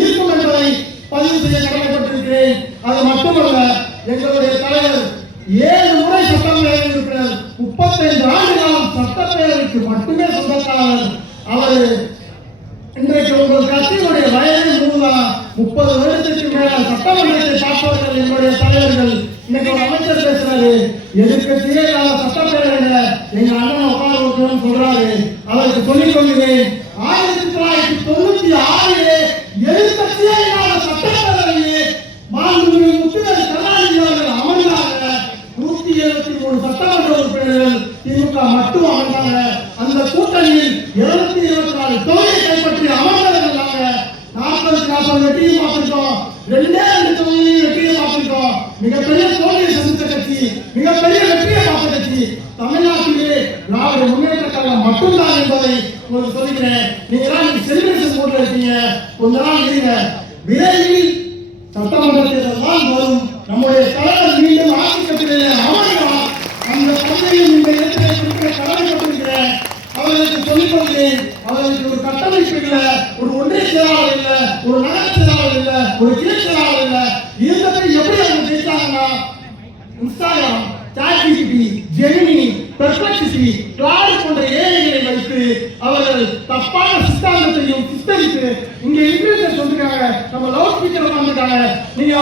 இருக்கும் என்பதை பதிவு செய்ய கடமைப்பட்டிருக்கிறேன். அது மட்டுமல்ல, எங்களுடைய தலைவர் 7 முறை சட்டப்பேரவை உறுப்பினர், 35 ஆண்டு காலம் சட்டப்பேரவைக்கு மட்டுமே சொந்தக்காரர். அவர் இன்றைக்கு உங்கள் கட்சியினுடைய வயது 30 வருடத்திற்கு மேல சட்டமன்றத்தை பார்ப்பவர்கள் எங்களுடைய தலைவர்கள். இன்னைக்கு ஒரு அமைச்சர் பேசுறாரு, எதிர்கட்சியே சட்டப்பேரவையில எங்க அண்ணன் உட்கார வைக்கணும்னு சொல்றாரு. அவருக்கு சொல்லிக் கொள்கிறேன், 1996 எதிர்கட்சியே இல்லாத சட்டப்பேரவையே மாண்புமிகு முத்துவேல் கருணாநிதி அவர்கள் அமர்ந்தாங்க. 173 சட்டமன்ற உறுப்பினர்கள் திமுக மட்டும் அமர்ந்தாங்க. அந்த கூட்டணியில் 224 தொகுதியை கைப்பற்றி அமர்ந்தவர்கள் நாங்க. 40 வெற்றியை பார்த்திருக்கோம், 2 தொகுதியில் வெற்றியை பார்த்திருக்கோம். மிகப்பெரிய தோல்வியை சந்தித்த கட்சி, மிகப்பெரிய வெற்றியை பார்த்த கட்சி தமிழ்நாட்டிலே திராவிட முன்னேற்ற கழகம் மட்டும்தான் என்பதை உங்களுக்கு சொல்லிக்கிறேன். நீங்க செலிபிரேஷன் போட்டு இருக்கீங்க, கொஞ்ச நாள் இருங்க. விரைவில் சட்டமன்ற தேர்தல் தான் வரும். நம்முடைய தலைவர் மீண்டும் ஆட்சி கட்டிலே அமர்கிறார். அந்த பகுதியில் இந்த இடத்திலே குறிப்பிட கடமைப்பட்டிருக்கிறேன். அவர்களுக்கு சொல்லிக் கொள்கிறேன், அவர்களுக்கு ஒரு கட்டமைப்பு இல்லை, ஒரு ஒன்றிய செயலாளர் இல்லை, ஒரு நகர செயலாளர் இல்லை, ஒரு கிளை செயலாளர் இல்லை. இருந்தபடி எப்படி அவங்க ஜெயிச்சாங்கன்னா, Instagram, ChatGPT, Gemini, Perplexity, Claude போன்ற ஏஐகளை வைத்து அவர்கள் தப்பான சித்தாந்தத்தையும் சித்தரித்து இங்கே இங்கிலீஷ் சொல்லிருக்காங்க. நம்ம லவுட் ஸ்பீக்கர் வந்துட்டாங்க. நீங்க